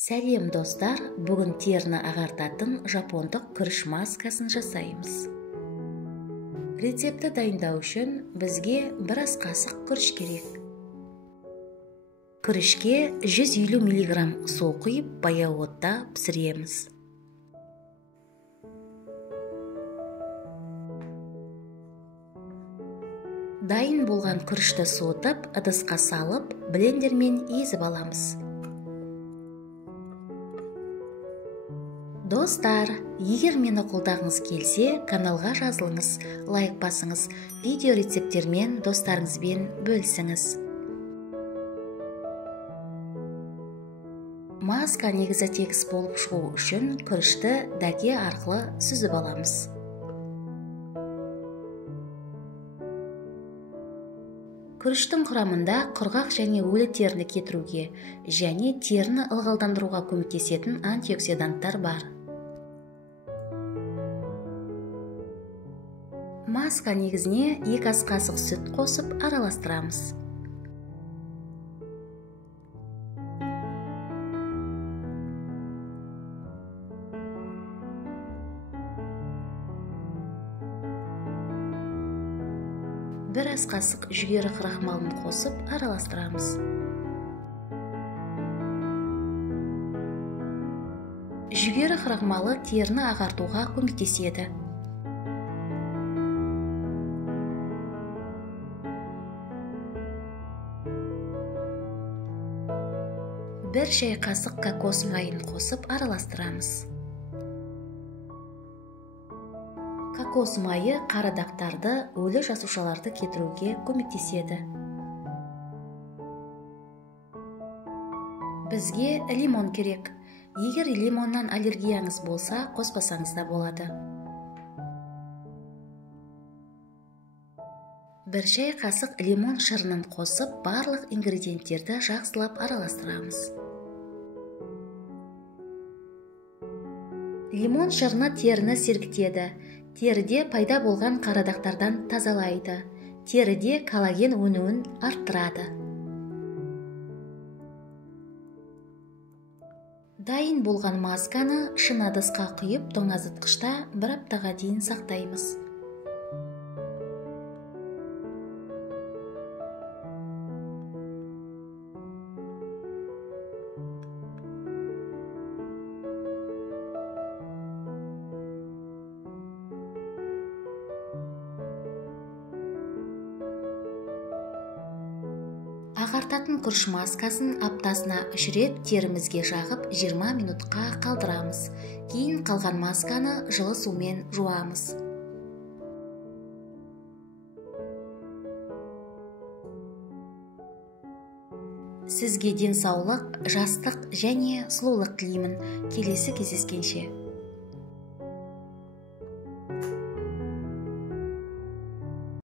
Сәлем достар, бүгін теріні ағартатын жапондық күріш маскасын жасаймыз. Рецепті дайындау үшін бізге бір ас қасық күріш керек. Күрішке 150 мг су құйып, баяу отта пісіреміз. Дайын болған күрішті суытып, ыдысқа салып, блендермен езіп аламыз. Достар, егер мені қолдағыңыз келсе, каналға жазылыңыз, лайк басыңыз, видео рецептермен достарыңызбен бөлісіңіз. Маска негізі тегіс болып шығу үшін күрішті дәке арқылы сүзіп аламыз. Күріштің құрамында құрғақ және өлі теріні кетіруге және теріні ылғалдандыруға көмектесетін антиоксиданттар бар. Маска негізіне 2 ас қасық сүт қосып араластырамыз. Бір ас қасық жүгері крахмалын қосып араластырамыз. Жүгері крахмалы теріні ағартуға көмектеседі. Бір шай қасық кокос майын қосып араластырамыз. Кокос майы қара дақтарды, өлі жасушаларды кетіруге көмектеседі. Бізге лимон керек. Егер лимоннан аллергияңыз болса, қоспасаңыз да болады. Бір шай қасық лимон шырынын қосып, барлық ингредиенттерді жақсылап араластырамыз. Лимон шырыны теріні сергітеді. Теріде пайда болған қарадақтардан тазалайды. Теріде коллаген өнуін арттырады. Дайын болған масканы шыны ыдысқа құйып, тоңазытқышта 1 аптаға дейін сақтаймыз. Ағартатын күріш маскасын аптасына 3 рет терімізге жағып 20 минутқа қалдырамыз. Кейін қалған масканы жылы сумен жуамыз. Сізге денсаулық, жастық және сұлулық тілеймін. Келесі кездескенше.